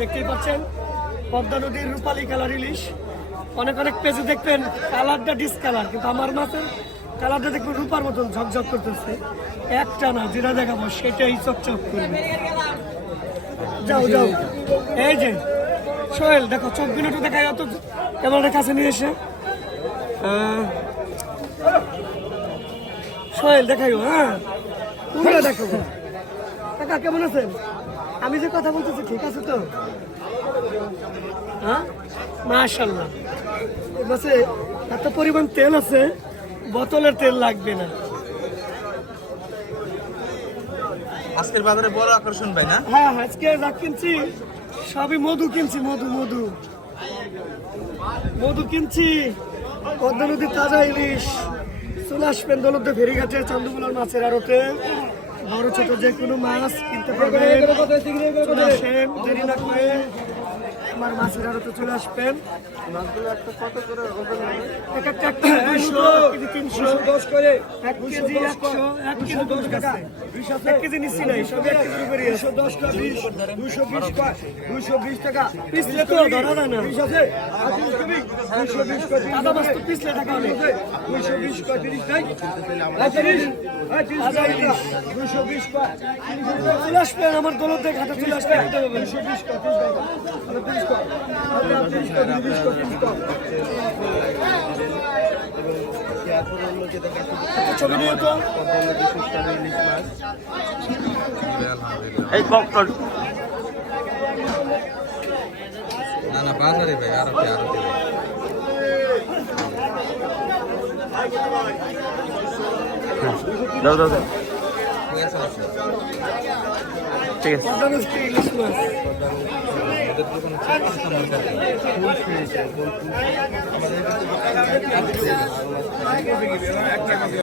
দেখতেই পাচ্ছেন। পদ্মা নদীর রূপালী কালার ইলিশ অনেক অনেক পেজে দেখবেন কালারটা ডিসকালার কিন্তু আমার মাছের কালারটা দেখবেন রূপার মতন ঝকঝক করতেছে। একটা না, যেটা দেখাবো সেটাই চকচক করবে। যাও যাও। এই যে, সোহেল, দেখো, চোখ মিনিট দেখাই, অত ক্যামেরার কাছে নিয়ে এসে। সোহেল, দেখাইও হ্যাঁ? দেখো কাকা, কেমন আছেন? আমি যে কথা বলতেছি ঠিক আছে তো? হ্যাঁ? মাশাল্লাহ মাসে এত পরিমাণ তেল আছে বোতলের তেল লাগবে না। আজকের বাজারে বড় আকর্ষণ ভাই না? হ্যাঁ আজকে যা কিনছি সবই মধু কিনছি মধু মধু। মধু কিনছি পদ্মা নদীর তাজা ইলিশ চলে আসবেন দলতে ফেরিঘাটে চান্দুগুলার মাছের আড়তে। বড় ছোট যে কোনো মাছ কিনতে পারবেন। চলে আসেন দেরি না করে। আমার মাছের আড়তে চলে আসবেন এক একটা এক কেজি দুইশো, এক কেজি তিনশো, এক কেজি একশো, এক কেজি দশ টাকা। এক কেজি নিচ্ছি নাই, সবই এক কেজির উপরেই আছে। পিছলে তো ধরা যায় না। আদা মাছ তো পিছলে টাকা অনেক। আদা ইলিশ। চলে আসবেন, আমার দৌলতে ঘাটে চলে আসবেন, পাবেন। একটা ছবি নিয়ে তো এই পপকর্ন না না বাজারে ভাই আরও কি আরও দাও দাও দাও। ঠিক আছে। আচ্ছা। কোনো মার্কেট আমাদের